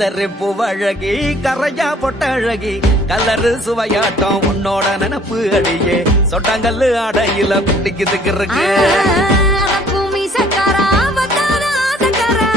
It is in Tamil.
கத்தரிப்பு அழகி கரையா பொட்ட அழகி கலரு சுவையாட்டம் உன்னோட நினப்பு அடியே சொட்டாங்கல்லு அடையில குட்டிக்கு திக்கு இருக்கு பூமி சக்கரா வந்தாரா தக்கரா